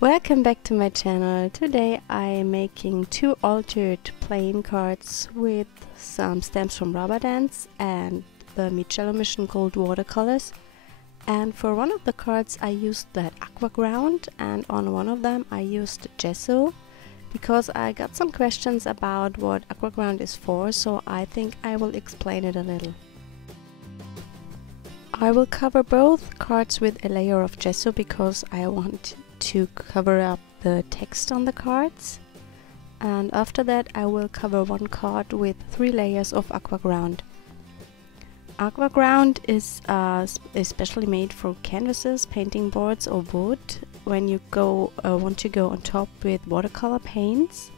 Welcome back to my channel. Today I'm making two altered plain cards with some stamps from Rubber Dance and the Mijello Mission Gold Watercolors. And for one of the cards I used that Aqua-Ground, and on one of them I used Gesso because I got some questions about what Aqua-Ground is for, so I think I will explain it a little. I will cover both cards with a layer of Gesso because I want to cover up the text on the cards, and after that I will cover one card with 3 layers of Aqua-Ground. Aqua-Ground is especially made for canvases, painting boards or wood when you want to go on top with watercolor paints,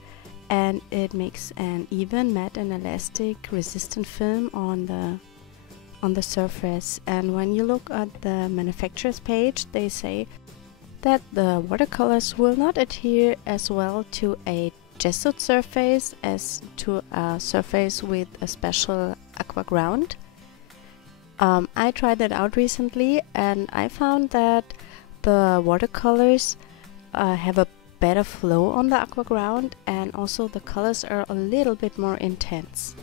and it makes an even, matte and elastic resistant film on the surface. And when you look at the manufacturer's page, they say that the watercolors will not adhere as well to a gessoed surface as to a surface with a special Aqua-Ground. I tried that out recently and I found that the watercolors have a better flow on the Aqua-Ground, and also the colors are a little bit more intense.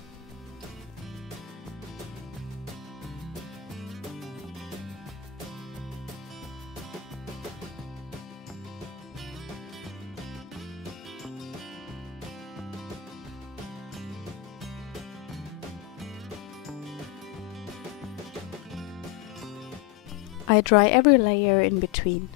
I dry every layer in between.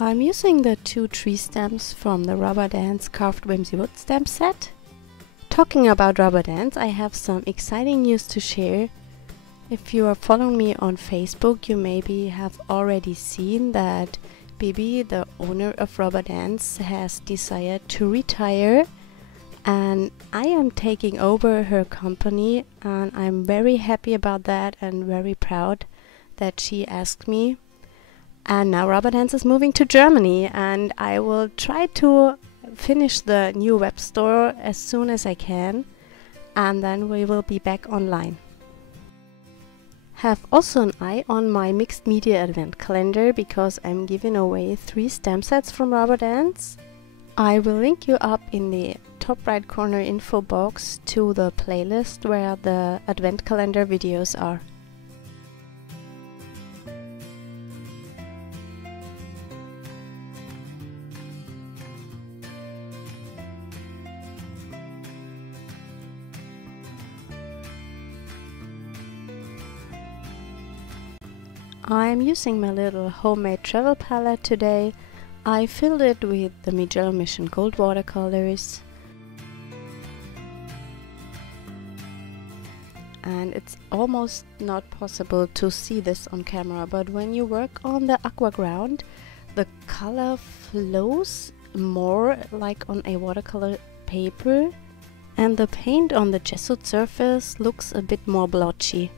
I'm using the 2 tree stamps from the Rubber Dance Carved Whimsy wood stamp set. Talking about Rubber Dance, I have some exciting news to share. If you are following me on Facebook, you maybe have already seen that Bibi, the owner of Rubber Dance, has decided to retire, and I am taking over her company, and I'm very happy about that and very proud that she asked me. And now Rubber Dance is moving to Germany, and I will try to finish the new web store as soon as I can, and then we will be back online. Have also an eye on my mixed media advent calendar because I'm giving away 3 stamp sets from Rubber Dance. I will link you up in the top right corner info box to the playlist where the advent calendar videos are. I'm using my little homemade travel palette today. I filled it with the Mijello Mission Gold Watercolors. And it's almost not possible to see this on camera, but when you work on the Aqua-Ground, the color flows more like on a watercolor paper, and the paint on the gessoed surface looks a bit more blotchy.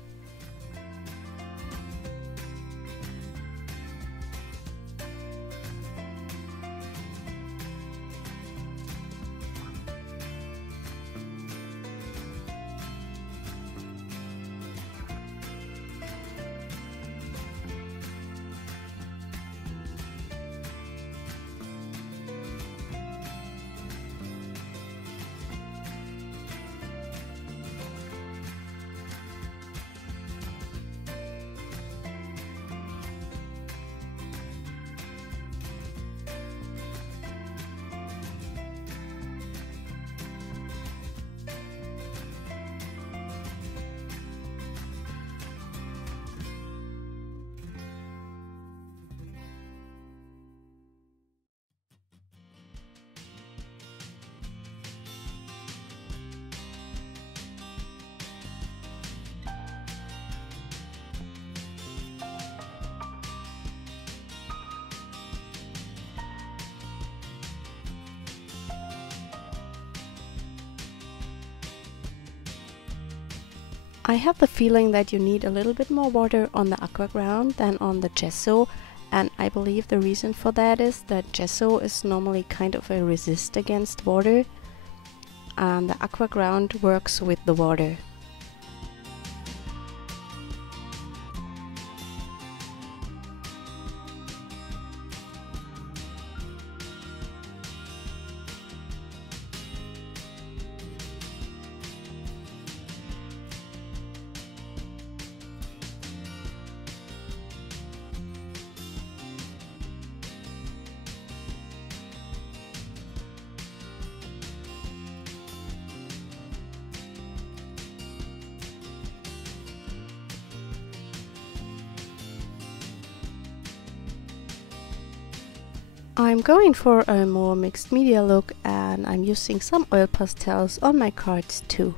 I have the feeling that you need a little bit more water on the Aqua-Ground than on the Gesso, and I believe the reason for that is that Gesso is normally kind of a resist against water, and the Aqua-Ground works with the water. I'm going for a more mixed media look, and I'm using some oil pastels on my cards too.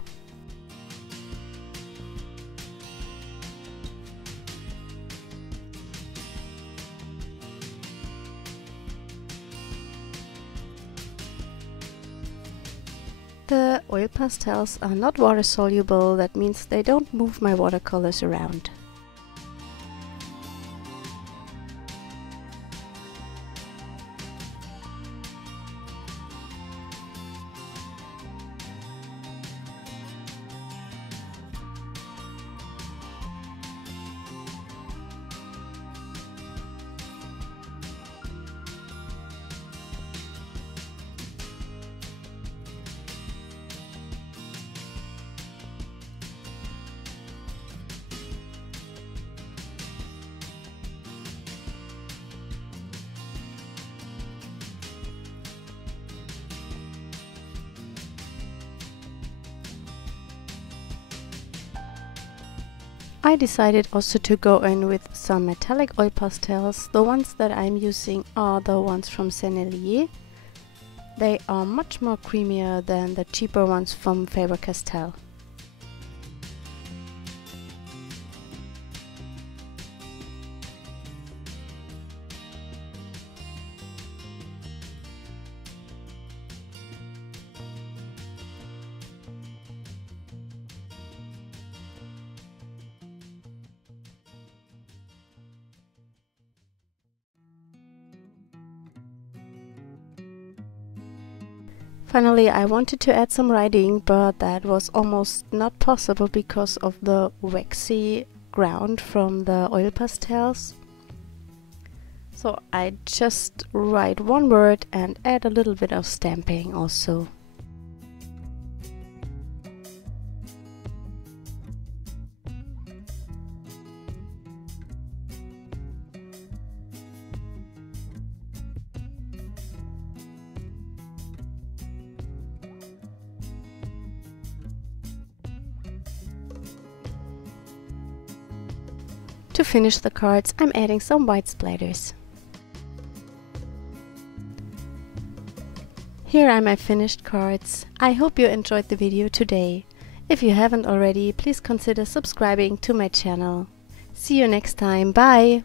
The oil pastels are not water soluble, that means they don't move my watercolors around. I decided also to go in with some metallic oil pastels. The ones that I'm using are the ones from Sennelier. They are much more creamier than the cheaper ones from Faber-Castell. Finally, I wanted to add some writing, but that was almost not possible because of the waxy ground from the oil pastels. So I just write one word and add a little bit of stamping also. To finish the cards, I'm adding some white splatters. Here are my finished cards. I hope you enjoyed the video today. If you haven't already, please consider subscribing to my channel. See you next time. Bye!